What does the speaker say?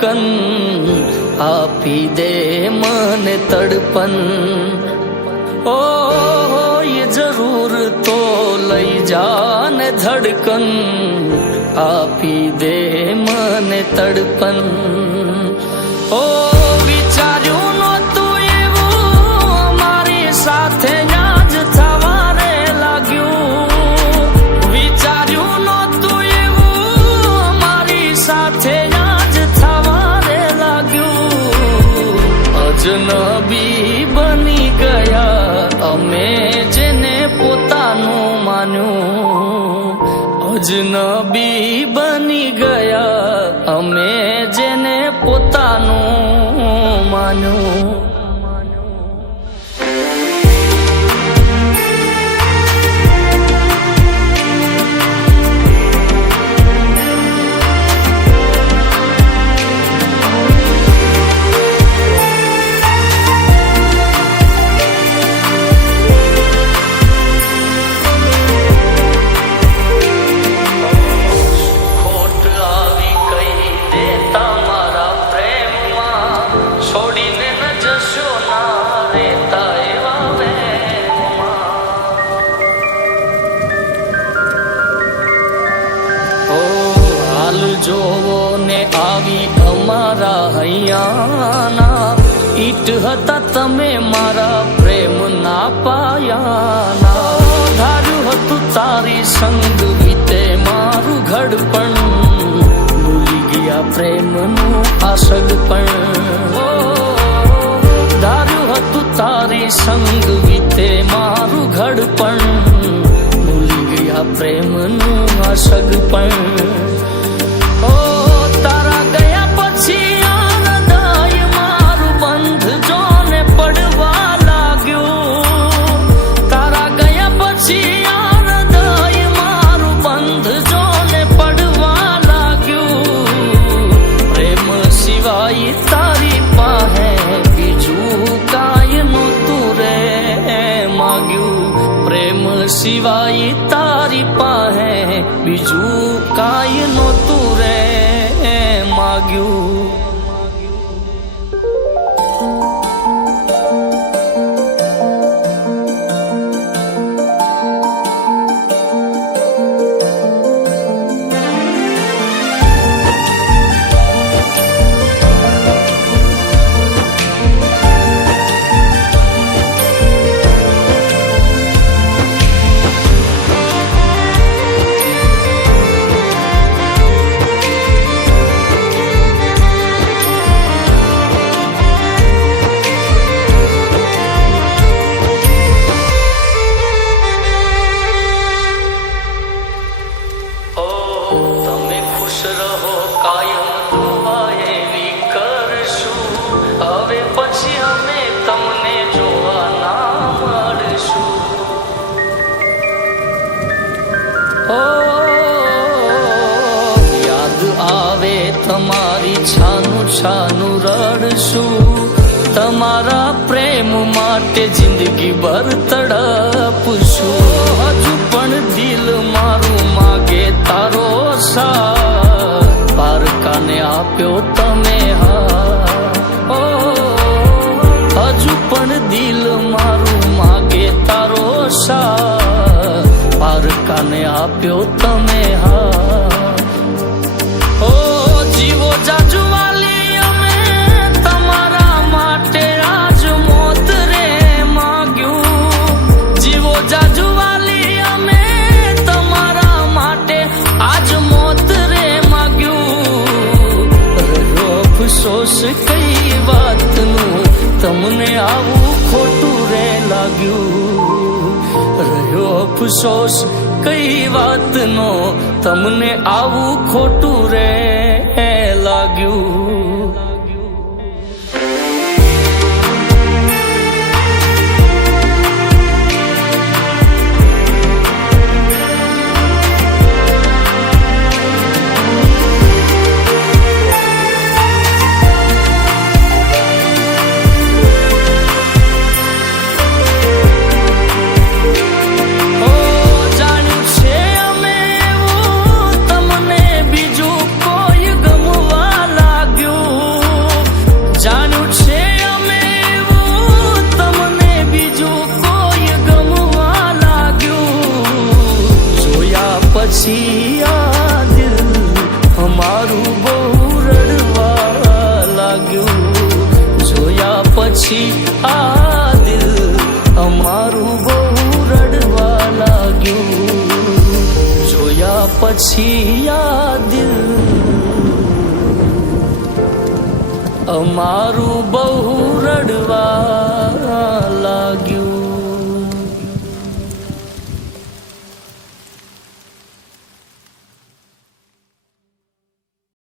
ધડકન આપી દે મને તડપન ઓ હોય જરૂર તો લઈ જાને ધડકન આપી દે મને તડપન ઓ વિચાર્યું નહોતું એવું અમારી સાથે આજ થવા રે લાગ્યું વિચાર્યું નહોતું એવું અમારી સાથે આજ થવા રે લાગ્યું અજનબી બની ગયા અમે જેને પોતાનું માન્યું અજનબી બની ગયા અમે જેને પોતાનું માન્યું જોવો ને આવી અમારા હૈયાના ઈટ હતા તમે મારા પ્રેમ ના પાયાના ધાર્યું હતું તારી સંગ વીતે મારું ઘડપણ ભૂલી ગયા પ્રેમનું આ સગપણ ધાર્યું હતું તારી સંગ વીતે મારું ઘડપણ ભૂલી ગયા પ્રેમનું આ સગપણ ઓ તારા ગયા પછી આનંદાય મારું બંધ જોને પડવા લાગ્યું તારા ગયા પછી આનંદાય મારું બંધ જોને પડવા લાગ્યું પ્રેમ સિવાય તારી પાસે બીજું કાંઈ નહોતું રે માગ્યું પ્રેમ સિવાય તારી પાસે બીજું કાંઈ નહોતું રે માગ્યું તમારી છાનું છાનું રડશું તમારા પ્રેમ માટે જિંદગી ભર તડપશું હજુ પણ દિલ મારું માગે તારો સાથ પારકાને આપ્યો તમે હા હજુ પણ દિલ મારું માગે તારો સાથ પારકાને આપ્યો તમે હા જીવો જાજુવાલી અમે તમારા માટે આજ મોત રે માગ્યું જીવો જાજુવાલી અમે તમારા માટે આજ મોત રે માગ્યું રહ્યો અફસોસ કઈ વાતનું તમને આવું ખોટું રે લાગ્યું રહ્યો અફસોસ કઈ વાતનો તમને આવું ખોટું રે લાગ્યું લાગ્યું પછી આ દિલ અમારું બહુ રડવા